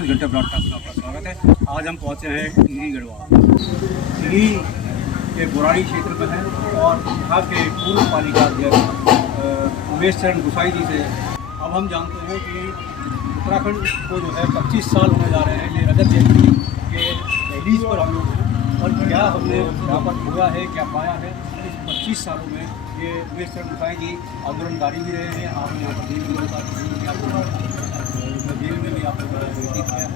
24 घंटे ब्रॉडकास्ट में आपका स्वागत है। आज हम पहुंचे हैं टिहरी गढ़वाल। टिहरी के बुराड़ी क्षेत्र में है और यहाँ के पूर्व पालिका अध्यक्ष उमेश चरण गुसाई जी से अब हम जानते हैं कि उत्तराखंड को जो है 25 साल होने जा रहे हैं। ये रजत जयंती के रिलीज पर हम लोग हैं और क्या हमने यहाँ पर खोया है, क्या पाया है इस 25 सालों में। ये उमेश चरण गुसाई जी आंदोलनकारी भी रहे हैं। आपने यहाँ पर जेल भी जेल में भी आप व्यतीत किया है,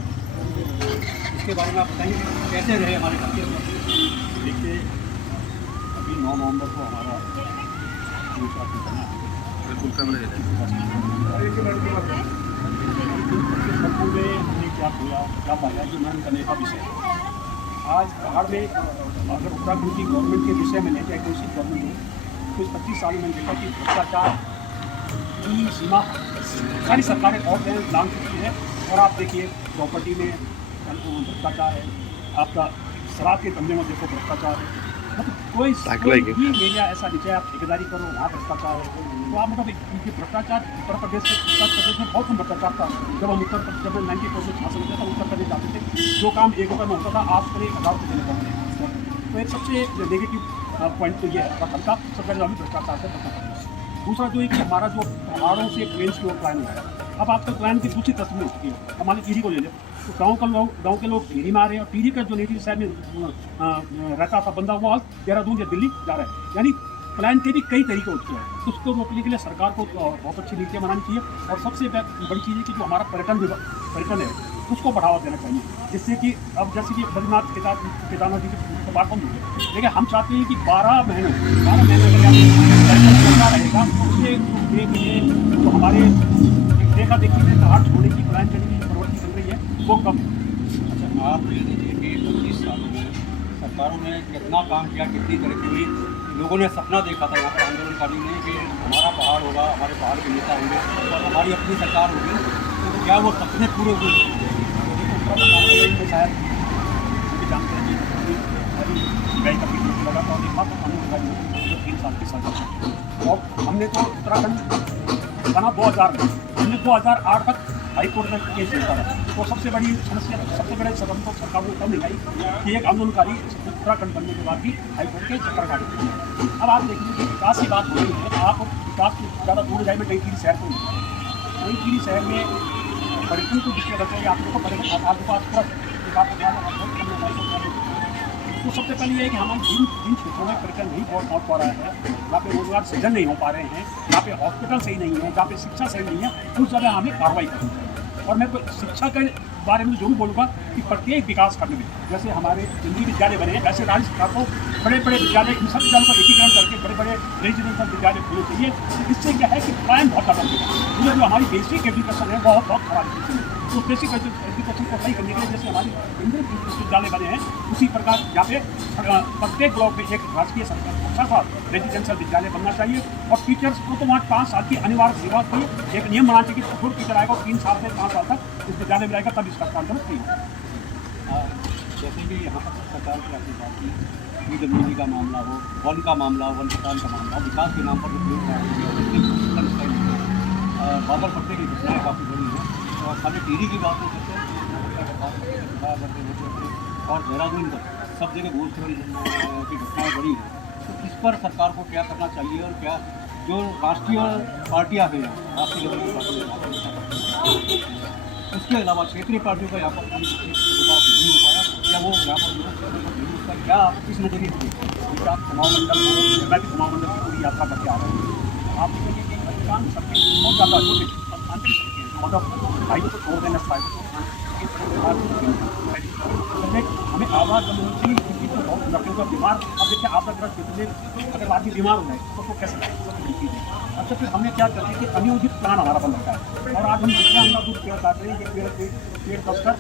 इसके बारे में आप बताइए कैसे रहे हमारे खाते में। देखिए, अभी 9 नवंबर को हमारा दूसरा करना है। बिल्कुल कर रहे थे। हमने क्या खोया, क्या पाया, जो मन करने का विषय आज पहाड़ में अगर उत्तराखंड की गवर्नमेंट के विषय में नहीं, चाहे कोई सी गवर्नमेंट हो, कुछ 25 साल में देखा कि भ्रष्टाचार की सीमा सारी सरकारें और लांग चुकी है। और आप देखिए प्रॉपर्टी में भ्रष्टाचार है, आपका शराब के धंधे में देखो भ्रष्टाचार है। मतलब कोई भी एरिया ऐसा नहीं, चाहे आप ठेकेदारी करो वहाँ भ्रष्टाचार है। तो आप मतलब इनके भ्रष्टाचार उत्तर प्रदेश में बहुत कम भ्रष्टाचार था। जब हम जब 90% शासन होता था उत्तर प्रदेश जाते थे, जो काम 1 रुपये में होता था आज करीब 1000 रुपये देने पड़ते हैं। तो एक सबसे नेगेटिव पॉइंट तो ये है उत्तराखंड का। सबसे जो हमें भ्रष्टाचार से बचना पड़ता है। दूसरा जो है कि हमारा जो पहाड़ों से प्लेन्स की ओर प्लान हुआ है, अब आपका प्लान की दूसरी तस्वीर हो चुकी है। हमारे टिहरी को ले लें तो गाँव के लोग टिहरी में आ रहे हैं और टिहरी का जो नेटिव शहर में रहता था बंदा वो आज देहरादून या दिल्ली जा रहा है। यानी प्लान के भी कई तरीके हो चुके हैं। तो उसको रोकने के लिए सरकार को बहुत अच्छी नीतियाँ बनानी चाहिए। और सबसे बड़ी चीज़ है कि जो हमारा पर्यटन है उसको बढ़ावा देना चाहिए, जिससे कि अब जैसे कि बद्रीनाथ केदारनाथ जी के बात हम होंगे, लेकिन हम चाहते हैं कि 12 महीने अगर पर्यटन चलता रहेगा तो उससे जो हमारे देखा देखी में पहाड़ छोड़ने की प्लान चली गई, प्रवृत्ति चल रही है वो कम। अच्छा, आप ये देखिए कि 25 सालों में सरकारों ने कितना काम किया, कितनी तरक्की हुई। लोगों ने सपना देखा था यहाँ पर आंदोलनकारी ने कि हमारा पहाड़ होगा, हमारे पहाड़ के नेता होंगे और हमारी अपनी सरकार होगी। तो क्या वो सपने पूरे हुए? आंदोलन में शायद क्योंकि जानते हैं कि गए का पीछे लगा था और एक मात्र आंदोलनकारी जो 3 साल की सजा। और हमने तो उत्तराखंड बना 2000 में, हमने 2008 तक हाईकोर्ट में केस जीता था। तो सबसे बड़ी समस्या, सबसे बड़े सदन को सरकार ने तब निकाली कि एक आंदोलनकारी उत्तराखंड बनने के बाद भी हाईकोर्ट के चक्कर काटे। अब आप देखिए कि विकास की बात हो रही है, आप विकास की ज़्यादा दूर जाए में नई टिहरी शहर को नहीं, नई टिहरी शहर में पर्यटन को दृष्टि रखते हैं। आपको पर्यटन आपके पास पूरा तो सबसे पहले ये है कि हमारे जिन क्षेत्रों में पर्यटन नहीं पहुँच पा रहा है, जहाँ पे रोजगार सृजन नहीं हो पा रहे हैं, जहाँ पे हॉस्पिटल सही नहीं है, जहाँ पे शिक्षा सही नहीं है, उस जगह हमें कार्रवाई करनी चाहिए। और मैं शिक्षा के बारे में जरूर बोलूँगा कि प्रत्येक विकास खंड में जैसे हमारे हिंदी विद्यालय बने हैं, वैसे राज्य सरकार को बड़े बड़े विद्यालय इन सब विद्यालयों का एकीकरण करके बड़े बड़े रेजिडेंशियल विद्यालय खोलने चाहिए। इससे क्या है कि क्राइम बहुत ज़्यादा होगा। जो हमारी बेसिक एजुकेशन है बहुत खराब एजुकेशन है। तो बेसिक एजुकेशन को सही करने के लिए जैसे हमारे केंद्रीय विश्वविद्यालय बने हैं, उसी प्रकार यहाँ पे प्रत्येक ब्लॉक में एक राजकीय अच्छा सा रेजिडेंशियल विद्यालय बनना चाहिए। और टीचर्स को तो वहाँ 5 साल की अनिवार्य सेवा की एक नियम बनाना चाहिए कि खुद टीचर आएगा 3 साल से 5 साल तक इस विद्यालय में रहेगा, तब इसका काम फ्री है। जैसे कि यहाँ पर सरकार की आपने बात की, PWD का मामला हो, वन का मामला हो, वन प्रदान का मामला हो, विकास के नाम पर जो बादल पट्टे की घटनाएँ काफ़ी बड़ी हैं। और खाली टिहरी की बात नहीं करते और देहरादून तक सब जगह भूस्खलन की घटनाएँ बड़ी हैं। तो इस पर सरकार को क्या करना चाहिए और क्या जो राष्ट्रीय पार्टियाँ हैं, राष्ट्रीय लेवल की पार्टियाँ, उसके अलावा क्षेत्रीय पार्टियों का यहाँ पर कोई विकास नहीं हो पाया, क्या वो यहाँ पर क्या इस नजरिए से आप चुनाव मंडल चुनाव मंडल की पूरी यात्रा करके आ रहे हैं, आप देखिए कि अधिकांश सड़कें बहुत ज़्यादा छोटे आंतरिक सड़कें मतलब हाईवे को छोड़ देना चाहिए। हमें आवाज़ बननी चाहिए क्योंकि तो बहुत लड़कियों का बीमार। अब देखिए आप अगर क्षेत्र में अगर आदमी बीमार हो जाए तो कैसे सबसे अच्छा फिर हमें क्या करते हैं कि अनियोजित प्लान हमारा बन रखा है। और आज हम जितने अंदर दूर पेड़ काट रहे हैं, ये पेड़ तस्कर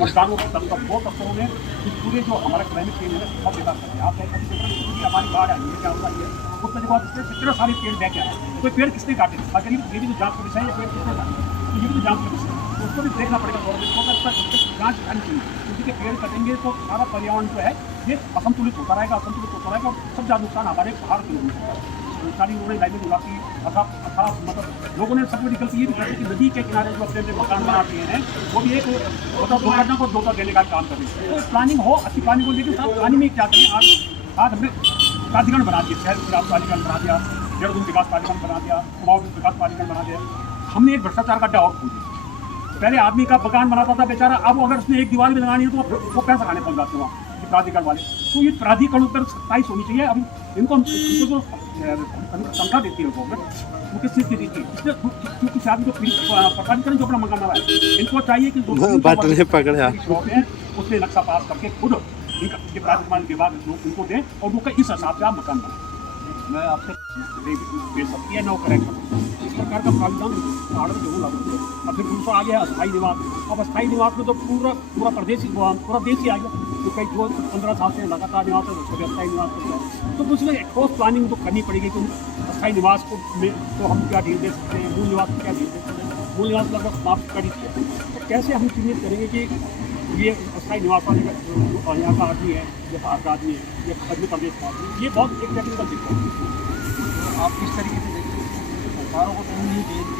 और जानवर तस्कर दो तस्करों ने इस पूरे जो हमारा क्लाइमेट चेंज है बहुत बेकार करते हैं। आप कभी हमारी बाढ़ आई है क्या होता है, उसके बाद इससे कितने सारे पेड़ बह के आए, कोई पेड़ किसने काटे, अगर ये भी तो जाँच का विषय है, पेड़ किसने काटे तो ये भी तो जाँच का विषय है। तो उसको भी देखना पड़ेगा गवर्नमेंट को, अगर जाँच करनी चाहिए। किसी के पेड़ कटेंगे तो सारा पर्यावरण जो है ये असंतुलित होता रहेगा और सब ज़्यादा नुकसान हमारे पहाड़ के लोगों को। सारी उन्होंने लाइनें जुड़ा की अथा मतलब लोगों ने सबसे बड़ी गलती ये भी कर दी कि नदी के किनारे जो अपने मकान बनाते हैं वो भी एक मतलब दुर्घटना को धोखा देने का काम कर रहे हैं। तो प्लानिंग हो, अच्छी प्लानिंग हो, लेकिन साथ प्लानिंग में क्या करें, आज हमने प्राधिकरण बना दिया, शहर विकास प्राधिकरण बना दिया, देहरादून विकास प्राधिकरण बना दिया, कुमाऊं विकास प्राधिकरण बना दिया। हमने एक भ्रष्टाचार का अड्डा और खोल दिया। पहले आदमी का मकान बनाता था बेचारा, अब अगर उसने एक दीवार भी लगानी है तो वो पैसा खाने पड़ जाते हैं प्राधिकरण वाले। तो ये प्राधिकरण पर 27 होनी चाहिए। अभी इनको जो तनख्वाह देती है गवर्नमेंट, वो किस चीज़ की देती है, इसलिए क्योंकि शायद जो प्राधिकरण जो अपना मकान बना है, इनको चाहिए कि शॉप है उसमें नक्शा पास करके खुद इनके प्राधिकरण विभाग उनको दें और वो इस हिसाब से आप मकान बनाएं। मैं आपसे दे सकती है नो करेक्शन इस प्रकार का प्राविधान ऑर्डर जरूर लागू है। अब फिर दूसरा आ गया अस्थायी निवास। अब अस्थायी निवास में तो पूरा प्रदेश पूरा देश ही आ गया, तो कई जो 15 साल से लगातार निवास है उसको भी अस्थायी निवास करते हैं। तो उसमें ठोस प्लानिंग तो करनी पड़ेगी कि अस्थायी निवास को में तो हम क्या ढील दे सकते हैं, मूल निवास को क्या ढील दे सकते हैं। मूल निवास लगभग समाप्त कर ही दिया, तो कैसे हम चिन्हित करेंगे कि ये अस्थायी निवास वाले का यहाँ का आदमी है, ये बाहर का आदमी है, ये मध्य प्रदेश का आदमी है, ये बहुत एक टेक्निकल दिक्कत है। आप किस तरीके से देखते हैं सरकारों को तो नहीं चाहिए कि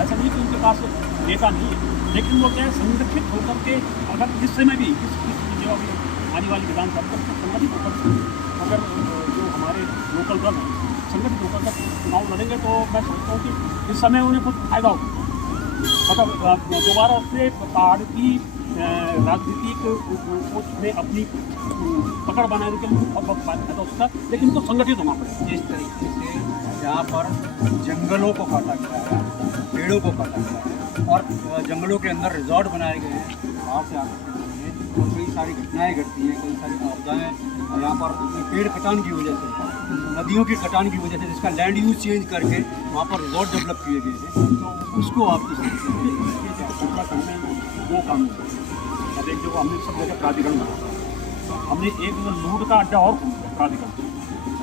ऐसा नहीं कि उनके पास डेटा नहीं है, लेकिन वो क्या है संरक्षित होकर के अगर इस समय भी जो अभी आने वाली विधानसभा संगठित होकर अगर जो हमारे लोकल दल हैं संगठित होकर का चुनाव लड़ेंगे तो मैं सोचता हूँ कि इस समय उन्हें कुछ फायदा होगा। मतलब दोबारा से पहाड़ की राजनीतिक में अपनी पकड़ बनाने के लिए बहुत फायदा हो सकता है, लेकिन तो संगठित होना पड़ेगा। जिस तरीके से यहाँ पर जंगलों को काटा गया है, पेड़ों को काटा गया है और जंगलों के अंदर रिजॉर्ट बनाए गए हैं, बाहर से आकर तो कई सारी घटनाएं घटती हैं, कई सारी आपदाएं यहाँ पर पेड़ कटान की वजह से, नदियों की कटान की वजह से, जिसका लैंड यूज चेंज करके वहाँ पर रिजॉर्ट डेवलप किए गए हैं। तो उसको आप उत्तराखंड में दो कानून अब एक जो हमने सब जगह प्राधिकरण बना, हमने एक लूट का अड्डा और प्राधिकरण।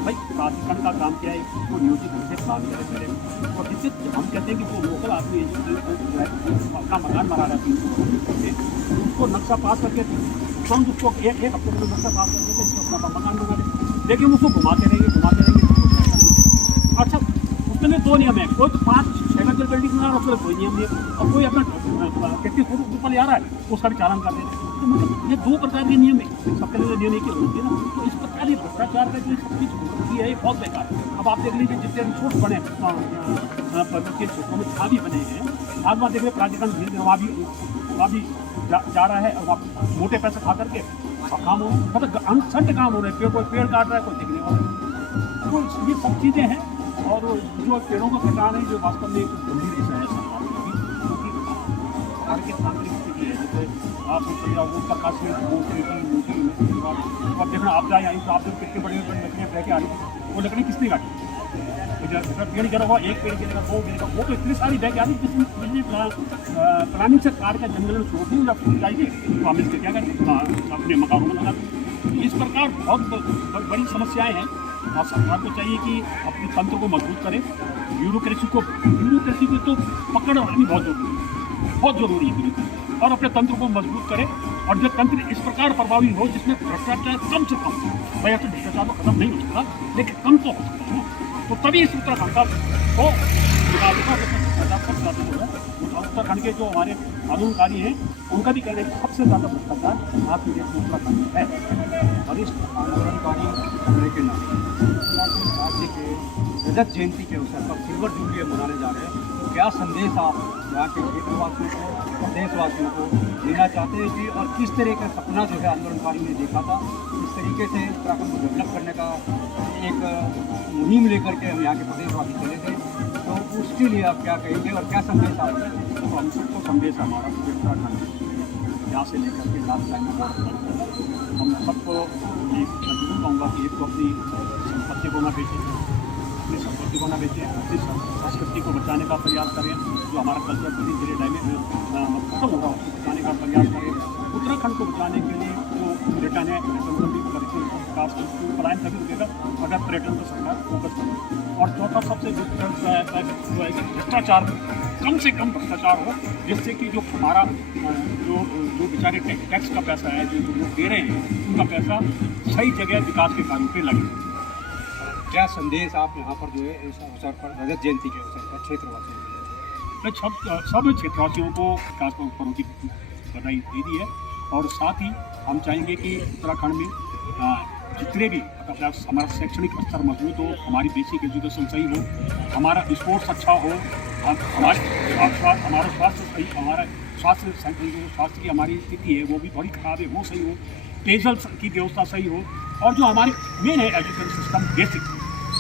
भाई प्राधिकरण का काम क्या है, उसको नियोजित रूप से प्लान करें और जिससे हम कहते हैं कि जो लोकल आदमी है जो अपना मकान बना रहा है उसको नक्शा पास करके तुरंत उसको एक हफ्ते में नक्शा पास करके इसको अपना मकान बना दे, लेकिन उसको घुमाते रहेंगे। अच्छा उसमें दो नियम है, कोई तो 5-6 मंजिल बिल्डिंग बना रहा है उसमें कोई नियम नहीं है, और कोई अपना 33 फुट ऊपर ले आ रहा है उसका भी चालान कर दे रहे हैं। तो मतलब ये दो प्रकार के नियम है, सबके लिए नियम की होती है ना। तो इस प्रकार ये भ्रष्टाचार का जो सब चीज़ होती है ये बहुत बेकार है। अब आप देख लीजिए जितने रिसोर्स बने पर्वतीय क्षेत्रों में जहाँ भी बने हैं, आज बात देखिए प्राधिकरण धीरे धीरे वहाँ भी जा रहा है और वहाँ मोटे पैसे खा करके काम हो मतलब अनसंट काम हो रहे हैं, कोई पेड़ काट रहा है, कोई दिखने वाला है। तो ये सब चीज़ें हैं और जो पेड़ों को कटा रहे हैं जो वास्तव में एक गंभीर विषय है सरकार की, आंतरिक स्थिति है। जैसे आप उत्तरकाशी में अब देखना आप जाए आई तो आप कितने बड़े बड़े लकड़ियाँ बह के आ रही थी, वो लकड़ी किसने काटी, पेड़ गिरा हुआ, एक पेड़ गिरेगा, 2 गिरेगा, वो तो इतनी सारी बह के आ रही जिसमें प्लानिंग से काट के जंगल में छोड़ दी जब फूल जाएगी तो हम इसके क्या करें अपने मकानों में लगा दें। इस प्रकार बहुत बड़ी समस्याएं हैं और सरकार को चाहिए कि अपने तंत्र को मजबूत करे। ब्यूरोक्रेसी को तो पकड़ रखनी बहुत जरूरी है और अपने तंत्र को मजबूत करे और जो तंत्र इस प्रकार प्रभावी हो जिसमें भ्रष्टाचार कम से कम, भाई तो भ्रष्टाचार तो खत्म नहीं हो सकता लेकिन कम तो हो सकता है, तो तभी इस उत्तराखंड का तो उत्तराखंड के जो हमारे कानूनकारी हैं उनका भी कहना है कि सबसे ज़्यादा भ्रष्टाचार आपके देश में उत्तराखंड में है। वरिष्ठ आंदोलनकारी होने के नाते राज्य के रजत जयंती के अवसर पर सिल्वर जुबली मनाने जा रहे हैं, तो क्या संदेश आप यहाँ के क्षेत्रवासियों को, देशवासियों को देना चाहते हैं कि और किस तरह का सपना जो है आंदोलनकारी ने देखा था, इस तरीके से उत्तराखंड को डेवलप करने का एक मुहिम लेकर के हम यहाँ के प्रदेशवासी चले थे, तो उसके लिए आप क्या कहेंगे और क्या संदेश आप दें? तो हम सबको संदेश हमारा उत्तराखंड यहाँ से लेकर के लास्ट टाइम हम सबको एक जरूर कहूँगा कि एक तो अपनी संपत्ति को ना बेचें, अपनी संस्कृति को ना बेचें, अपनी संस्कृति को बचाने का प्रयास करें। जो हमारा कल्चर धीरे धीरे खत्म हो रहा है उसको बचाने का प्रयास करें। उत्तराखंड को बचाने के लिए जो रिटर्न है विकास पलायन तभी रुकेगा अगर पर्यटन पर सरकार फोकस करे। और चौथा सबसे जो है कि भ्रष्टाचार, कम से कम भ्रष्टाचार हो, जिससे कि जो हमारा जो बेचारे टैक्स का पैसा है जो लोग दे रहे हैं उनका पैसा सही जगह विकास के कार्यों पर लगे। क्या संदेश आप यहाँ पर जो है इस अवसर पर रजत जयंती के अवसर पर क्षेत्रवासियों को? मैं सब क्षेत्रवासियों को विकास पर्व की बधाई दे दी है। और साथ ही हम चाहेंगे कि उत्तराखंड में जितने भी अगर हमारा शैक्षणिक स्तर मजबूत हो, हमारी बेसिक एजुकेशन सही हो, हमारा स्पोर्ट्स अच्छा हो, हमारा स्वास्थ्य सही, हमारा स्वास्थ्य की हमारी स्थिति है वो भी बड़ी खराब है, वो सही हो, पेयजल की व्यवस्था सही हो, और जो हमारे मेन है एजुकेशन सिस्टम बेसिक,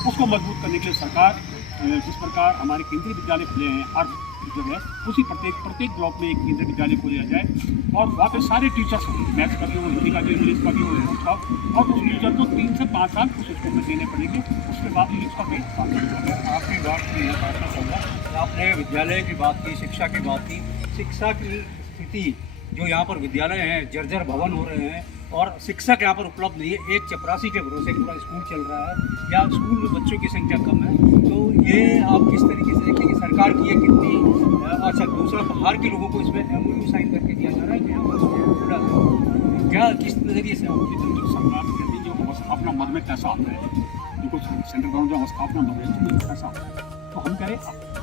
उसको मजबूत करने के लिए सरकार जिस प्रकार हमारे केंद्रीय विद्यालय खुले हैं हर जगह, उसी प्रत्येक ब्लॉक में एक केंद्रीय विद्यालय खोला जाए और वहाँ पे सारे टीचर्स हों, मैथ्स का भी हो, हिंदी का भी, इंग्लिश का भी हो, और उस टीचर को 3 से 5 साल उस स्कूल में देने पड़ेंगे, उसके बाद ही उसका बेस आपकी बात की यहाँ काटना चाहूँगा। आपने विद्यालय की बात की, शिक्षा की बात की। शिक्षा की स्थिति जो यहाँ पर विद्यालय हैं जर्जर भवन हो रहे हैं और शिक्षक यहाँ पर उपलब्ध नहीं है। एक चपरासी के भरोसे पूरा स्कूल चल रहा है या स्कूल में बच्चों की संख्या कम है, तो ये आप किस तरीके से देखें कि सरकार की ये कितनी अच्छा। दूसरा, बाहर के लोगों को इसमें MOU साइन करके दिया जा रहा है कि यहाँ पर क्या किस नज़रिए से आप सरकार कहती है जो अवस्थापना मद में पैसा आता है, जो सेंट्रल गवर्नमेंट जो अवस्थापना मद है उसमें पैसा आता है, तो हम कह रहे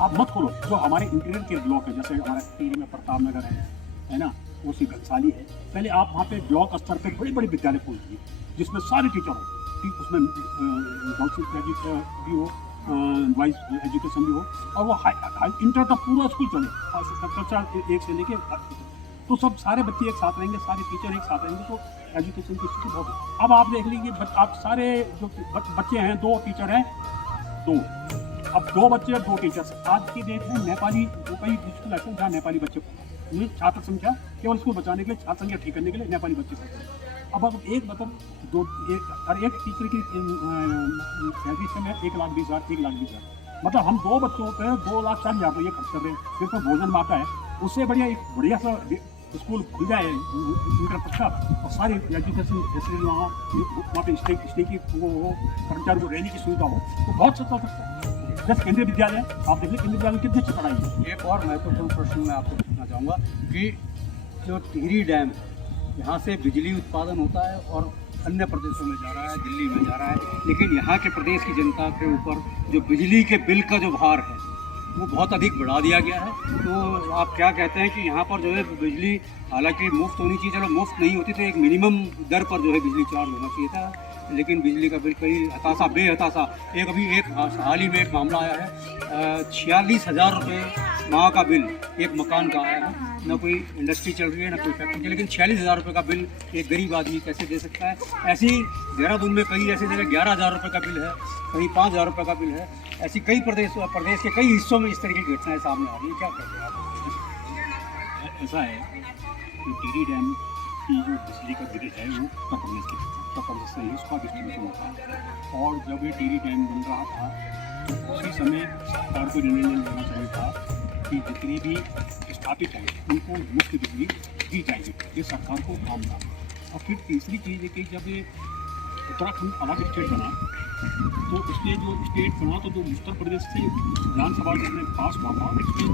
आप मत खोलो। जो हमारे इंटीरियर के ब्लॉक है, जैसे हमारे टीरी में प्रताप नगर है ना, उसी गंसाली है, पहले आप वहाँ पे ब्लॉक स्तर पे बड़े बड़े विद्यालय खोल दीजिए जिसमें सारे टीचर हो, ठीक, उसमें गर्ल्स भी हो, बॉयज एजुकेशन भी हो, और वो हाई इंटर तक पूरा स्कूल चले, कक्षा 1 से लेके, तो सब सारे बच्चे एक साथ रहेंगे, सारे टीचर एक साथ रहेंगे, तो एजुकेशन की स्थिति बहुत। अब आप देख लीजिए, आप सारे जो बच्चे हैं 2 टीचर हैं, 2, अब 2 बच्चे 2 टीचर्स। आज की डेट में नेपाली जो कई स्कूल ऐसे हैं जहाँ नेपाली बच्चे छात्र संख्या केवल स्कूल बचाने के लिए, छात्र संख्या ठीक करने के लिए नेपाली बच्चे पढ़ते हैं। अब एक मतलब एक टीचर की सैलरी से मैं 1,20,000 मतलब हम 2 बच्चों पर 2,40,000 रुपये खर्च कर रहे हैं, फिर तो भोजन में आता है, उससे बढ़िया एक बढ़िया सा स्कूल खुल जाए इंटर कक्षा, और सारी एजुकेशन फैसिलिटी वहाँ पे स्टे की वो कर्मचारी को रहने की सुविधा हो, तो बहुत सस्ता सकता है। जैसे केंद्रीय विद्यालय आप देखिए, केंद्रीय विद्यालय कितनी अच्छी पढ़ाई है। एक और महत्वपूर्ण प्रश्न मैं आपको पूछना चाहूँगा कि जो टिहरी डैम, यहाँ से बिजली उत्पादन होता है और अन्य प्रदेशों में जा रहा है, दिल्ली में जा रहा है, लेकिन यहाँ के प्रदेश की जनता के ऊपर जो बिजली के बिल का जो भार है वो बहुत अधिक बढ़ा दिया गया है। तो आप क्या कहते हैं कि यहाँ पर जो है बिजली हालांकि मुफ्त होनी चाहिए, चलो मुफ्त नहीं होती तो एक मिनिमम दर पर जो है बिजली चार्ज होना चाहिए था, लेकिन बिजली का बिल कई हताशा बेहताशा। एक हाल ही में एक मामला आया है, 46,000 रुपये माह का बिल एक मकान का आया है, ना कोई इंडस्ट्री चल रही है ना कोई फैक्ट्री, लेकिन 46,000 रुपये का बिल एक गरीब आदमी कैसे दे सकता है। ऐसे ही देहरादून में कई ऐसी जगह 11,000 रुपये का बिल है, कहीं 5,000 रुपये का बिल है। ऐसी कई प्रदेश के कई हिस्सों में इस तरह की घटनाएं सामने आ रही है, क्या कहते हैं आप? ऐसा है कि टिहरी डैम की जो बिजली का ग्रिड है वो उत्तर प्रदेश से ही उसका डिस्ट्रीब्यूशन होता है, और जब ये टिहरी डैम बन रहा था तो उसी समय सरकार को निर्णय लेना चाहिए था कि जितनी भी स्थापित हैं उनको मुफ्त बिजली दी जाएगी, ये सरकार को काम था। और फिर तीसरी चीज़ है कि जब ये उत्तराखंड अलग स्टेट बना, तो इसलिए जो स्टेट बना तो जो उत्तर प्रदेश से विधानसभा में पास हुआ था, उसमें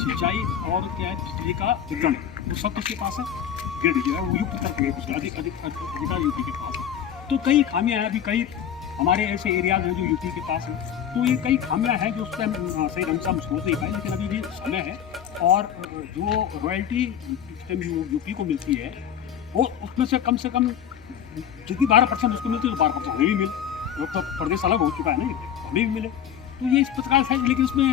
सिंचाई और क्या है बिजली का वितरण वो सब किसके पास है, ग्रिड जो है वो यूपी उत्तर प्रदेश का अधिकार यूपी के पास है। तो कई खामियाँ हैं, अभी कई हमारे ऐसे एरियाज हैं जो यूपी के पास हैं, तो ये कई खामियाँ हैं जो उस टाइम सही ढंग से हम सोच नहीं पाए, लेकिन अभी भी समय है। और जो रॉयल्टी सिस्टम यूपी को मिलती है वो उसमें से कम जितनी 12% उसको मिलती है, तो 12% हमें भी मिले, तो प्रदेश अलग हो चुका है ना, हमें भी मिले। तो ये इस प्रकार से, लेकिन इसमें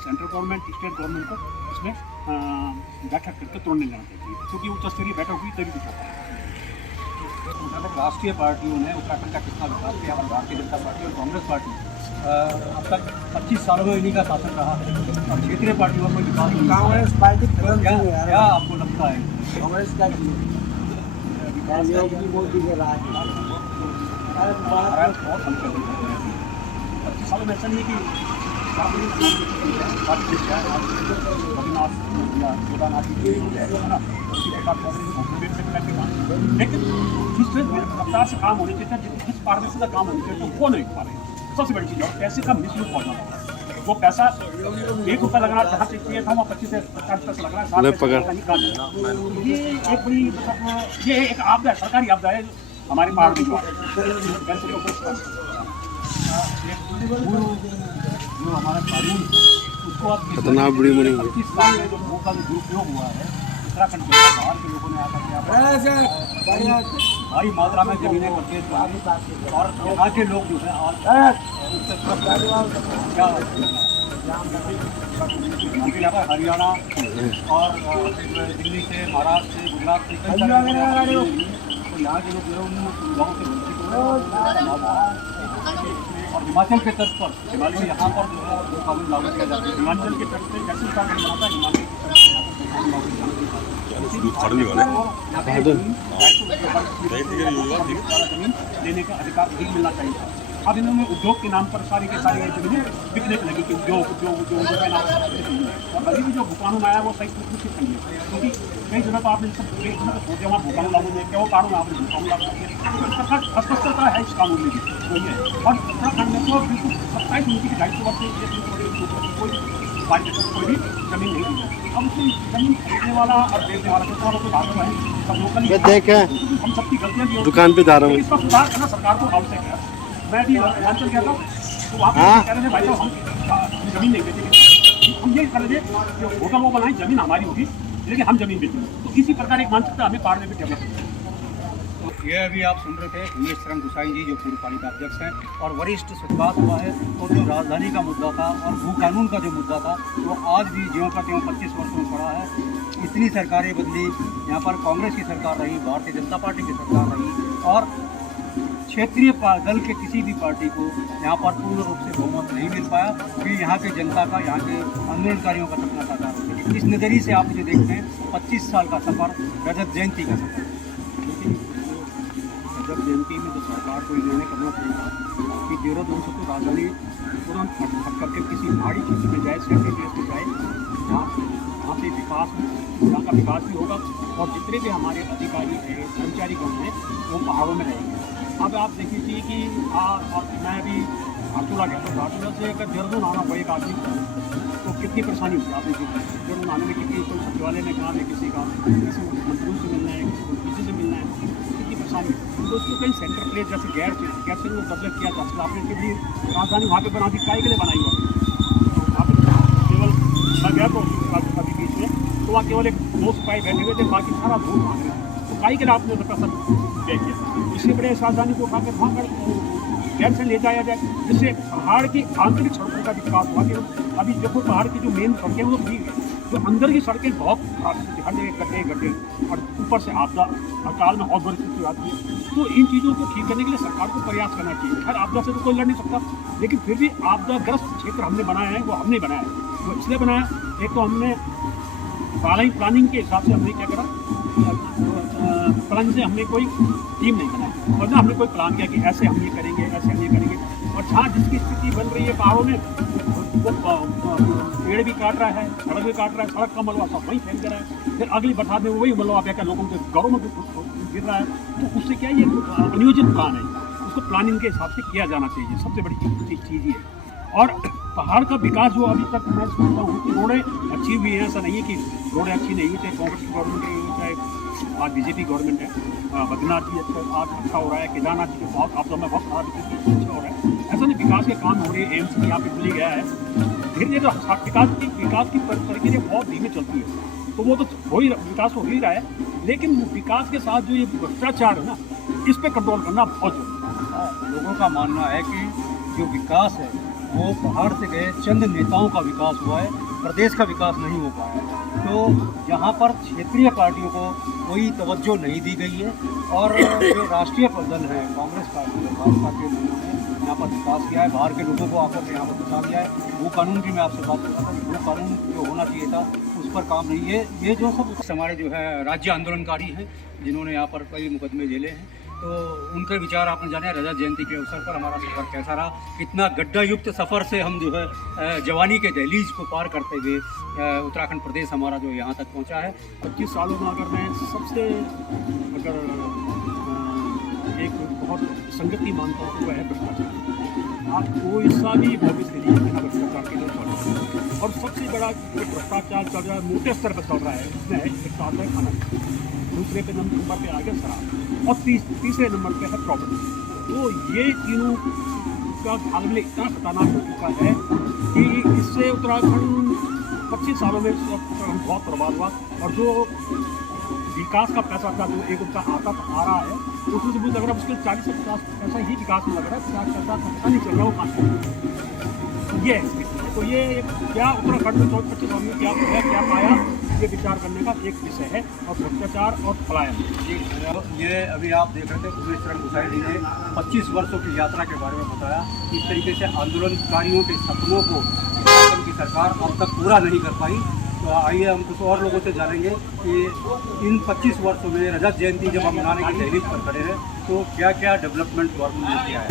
सेंट्रल गवर्नमेंट स्टेट गवर्नमेंट को इसमें बैठक करके तुरंत लेना चाहिए, क्योंकि उच्च स्तरीय बैठक हुई तभी कुछ होता है। राष्ट्रीय पार्टियों ने उत्तराखंड का कितना विकास किया, भारतीय जनता पार्टी और कांग्रेस पार्टी अब तक 25 सालों में इन्हीं का शासन रहा है, और क्षेत्रीय पार्टियों में विकास नहीं। कांग्रेस पार्टी क्या आपको लगता है कांग्रेस का मोदी के राज बहुत हम कर 25 सालों में ऐसा नहीं है कि लेकिन जिस रफ्तार से काम होने चाहिए, जिस पारदर्शी का काम होने चाहिए, तो वो नहीं हो पा रहे। सबसे बड़ी चीज़, और पैसे का मिसयूज बहुत ज़्यादा हो रहा है। वो पैसा ₹1 लगना जहाँ से चाहिए था, वहाँ 25 से 50 पैसे लग रहा है, 7 पैसे निकाल। ये एक बड़ी मतलब ये एक आपदा है, सरकारी आपदा है हमारे पहाड़ में जो हमारा कानून, उसको आप खतरनाक बुरी मनी 25 साल में जो भू का जो दुरुपयोग हुआ है, उत्तराखंड के बाहर के लोगों ने आकर के भारी मात्रा में जमीनें परचेज करी, और यहाँ के लोग जो है आज हरियाणा और दिल्ली से, महाराष्ट्र से, गुजरात से, कई सारे तो यहाँ के लोग जो है उन सुविधाओं से वंचित हो रहे हैं। और हिमाचल के तट पर, हिमालय यहाँ पर जो है वो कानून लागू किया जाता है। हिमाचल के तट पर जैसे कानून बनाता है, हिमालय के तट पर यहाँ पर कानून लागू जमीन लेने का अधिकार नहीं मिलना चाहिए था। अब इन्होंने उद्योग के नाम पर सारी के सारी जमीनें बिकने लगी कि उद्योग के नाम पर। और अभी भी जो भूकानून आया वो सही सुरक्षित नहीं है, क्योंकि कई जगह तो आपने सब सोचे वहाँ भूकानून लागू नहीं क्या, वो कानून आपने भूकानून लागू किया। अस्पष्टता है इस कानून में भी, वही है। और उत्तराखंड में तो बिल्कुल 27 उनकी 250 वर्ष से कोई भी जमीन नहीं दी है। अब उसकी जमीन खरीदने वाला और बेचने वाला तो कोई बात नहीं है, सब लोकल हम सबकी गलतियाँ दुकान पे जा रहा हूँ। इसका सुधार करना सरकार को आवश्यक है। मैं भी हिमाचल गया था, तो वहाँ पर कह रहे थे भाई साहब हम जमीन नहीं बेचेंगे, हम ये कर रहे थे कि होगा वो बनाए, जमीन हमारी होगी लेकिन हम जमीन बेचेंगे। तो इसी प्रकार एक मानसिकता हमें पहाड़ में भी डेवलप है। तो ये अभी आप सुन रहे थे उमेश चरण गुसाई जी, जो पूर्व पालिका अध्यक्ष हैं, और वरिष्ठ बात हुआ है। और जो राजधानी का मुद्दा था और भू कानून का जो मुद्दा था, वो आज भी ज्यों का त्यों 25 वर्षों में पड़ा है। इतनी सरकारें बदली, यहाँ पर कांग्रेस की सरकार रही, भारतीय जनता पार्टी की सरकार रही, और क्षेत्रीय दल के किसी भी पार्टी को यहाँ पर पूर्ण रूप से बहुमत नहीं मिल पाया, क्योंकि यहाँ के जनता का, यहाँ के आंदोलनकारियों का सपना साकार हो गया। इस नज़रिए से आप मुझे देखते हैं 25 साल का सफ़र, रजत जयंती का सफ़र। लेकिन रजत जयंती में तो सरकार को निर्णय करना चाहिए था कि देहरादून से तो राजधानी तुरंत हट करके किसी पहाड़ी क्षेत्र में जाए, सेंट्रल प्लेस में जाए, जहाँ से विकास, यहाँ का विकास भी होगा, और जितने भी हमारे अधिकारी हैं, कर्मचारीगण हैं, वो पहाड़ों में रहेंगे। अब आप देखिए कि मैं अभी धारचूला गया था, धारचूला से अगर देहरादून आना हो एक आदमी तो कितनी परेशानी होती है। आप देखिए देहरादून आने में कितनी, कोई सचिवालय में काम है किसी का, किसी मंत्री से मिलना है, किसी से मिलना है, कितनी परेशानी। तो उसको कहीं सेंटर प्लेस जैसे गैर से वो कब्जा किया जा सकता। आपने कभी राजधानी वहाँ पर बना दी, काय के लिए बनाई हुआ आप केवल, मैं गया तो अभी बीच में, तो वहाँ केवल एक 2 सिपाही बैठे हुए थे, बाकी सारा धूल मांग रहे थे। तो काय के लिए आपने पैसा व्यय किया? इससे बड़े राजधानी को उठाकर वहाँ पर गैर से ले जाया जाए, जिससे पहाड़ की आंतरिक सड़कों का विकास हुआ। कि अभी देखो पहाड़ की जो मेन सड़कें वो ठीक है, जो अंदर की सड़कें बहुत खराब है, हर जगह गड्ढे, और ऊपर से आपदा, अकाल में बहुत बड़ी स्थिति आती है। तो इन चीज़ों को ठीक करने के लिए सरकार को प्रयास करना चाहिए। हर आपदा से तो कोई लड़ नहीं सकता, लेकिन फिर भी आपदाग्रस्त क्षेत्र हमने बनाया है, वो हमने बनाया है। वो इसलिए बनाया, एक तो हमने प्लानिंग के हिसाब से हमने क्या करा, प्लान से हमने कोई टीम नहीं बनाई, और ना हमने कोई प्लान किया कि ऐसे हम ये करेंगे, ऐसे हम ये करेंगे। और जहाँ जिसकी स्थिति बन रही है पहाड़ों में, वो पेड़ भी काट रहा है, सड़क भी काट रहा है, सड़क का मलबा सब वहीं फेंक दे रहा है, फिर अगली बरसात में वही मलबा बहकर लोगों के घरों में गिर रहा है। तो उससे क्या ये अनियोजित प्लान है, उसको प्लानिंग के हिसाब से किया जाना चाहिए, सबसे बड़ी चीज़ ये है। और पहाड़ का विकास जो अभी तक मैं सुनता हूँ कि रोडें अच्छी हुई हैं, ऐसा नहीं है कि रोडें अच्छी नहीं हुई, चाहे कांग्रेस की गवर्नमेंट रही हो, चाहे आज बीजेपी गवर्नमेंट है। बद्रीनाथ जी आज अच्छा हो रहा है, केदारनाथ जी के बहुत आपदा में बहुत खराब अच्छा हो रहा है। ऐसा नहीं, विकास के काम हो रहे हैं, एम्स यहाँ पे खुली गया है। धीरे धीरे विकास की प्रक्रिया बहुत धीमे चलती है, तो वो तो विकास हो ही रहा है, लेकिन विकास के साथ जो ये भ्रष्टाचार है ना, इस पर कंट्रोल करना बहुत जरूरी है। लोगों का मानना है कि जो विकास है वो पहाड़ से गए चंद नेताओं का विकास हुआ है, प्रदेश का विकास नहीं हो पाया है। तो यहाँ पर क्षेत्रीय पार्टियों को कोई तवज्जो नहीं दी गई है, और जो राष्ट्रीय दल है, कांग्रेस पार्टी है, भाजपा के लोगों ने यहाँ पर विकास किया है, बाहर के लोगों को आकर के यहाँ पर बचा दिया है। वो कानून की मैं आपसे बात कर रहा था, वो कानून जो होना चाहिए था उस पर काम नहीं है। ये जो सब हमारे जो है राज्य आंदोलनकारी हैं, जिन्होंने यहाँ पर कई मुकदमे झेले हैं, तो उनके विचार आपने जाने रजत जयंती के अवसर पर हमारा सफ़र कैसा रहा, कितना गड्ढा युक्त सफ़र से हम जो है जवानी के दहलीज को पार करते हुए उत्तराखंड प्रदेश हमारा जो यहाँ तक पहुँचा है। 25 सालों में अगर मैं सबसे अगर एक बहुत संगति मानता हूँ तो वह है भ्रष्टाचार। आप कोई सा भी भविष्य लीजिए बिना भ्रष्टाचार के नहीं चल रहा। और सबसे बड़ा जो भ्रष्टाचार चल रहा है, मोटे स्तर पर चल रहा है, उसमें एक आता है खाना, दूसरे पे नंबर पे आ गया शराब, और तीसरे नंबर पे है प्रॉपर्टी। तो ये तीनों का हाल में इतना खतरनाक हो चुका है कि इससे उत्तराखंड 25 सालों में उत्तराखंड बहुत बर्बाद हुआ। और जो विकास का पैसा था जो एक उनका आता आ रहा है, उसमें से मुझे लग रहा है मुश्किल 40 से 50 पैसा ही विकास में लग रहा है, 50 पैसा नहीं चल रहा वो कहाँ। ये तो ये क्या उत्तराखंड में 25 साल में क्या है, क्या पाया, ये विचार करने का एक विषय है। और भ्रष्टाचार और पलायन, ये अभी आप देख रहे थे उमेश चरण गुसाई जी ने 25 वर्षों की यात्रा के बारे में बताया। इस तरीके से आंदोलनकारियों के सपनों को उत्तराखंड की सरकार अब तक पूरा नहीं कर पाई। तो आइए हम कुछ और लोगों से जानेंगे कि इन 25 वर्षों में रजत जयंती जब हम मनाने की दहलीज पर खड़े हैं तो क्या क्या डेवलपमेंट गवर्नमेंट ने किया है।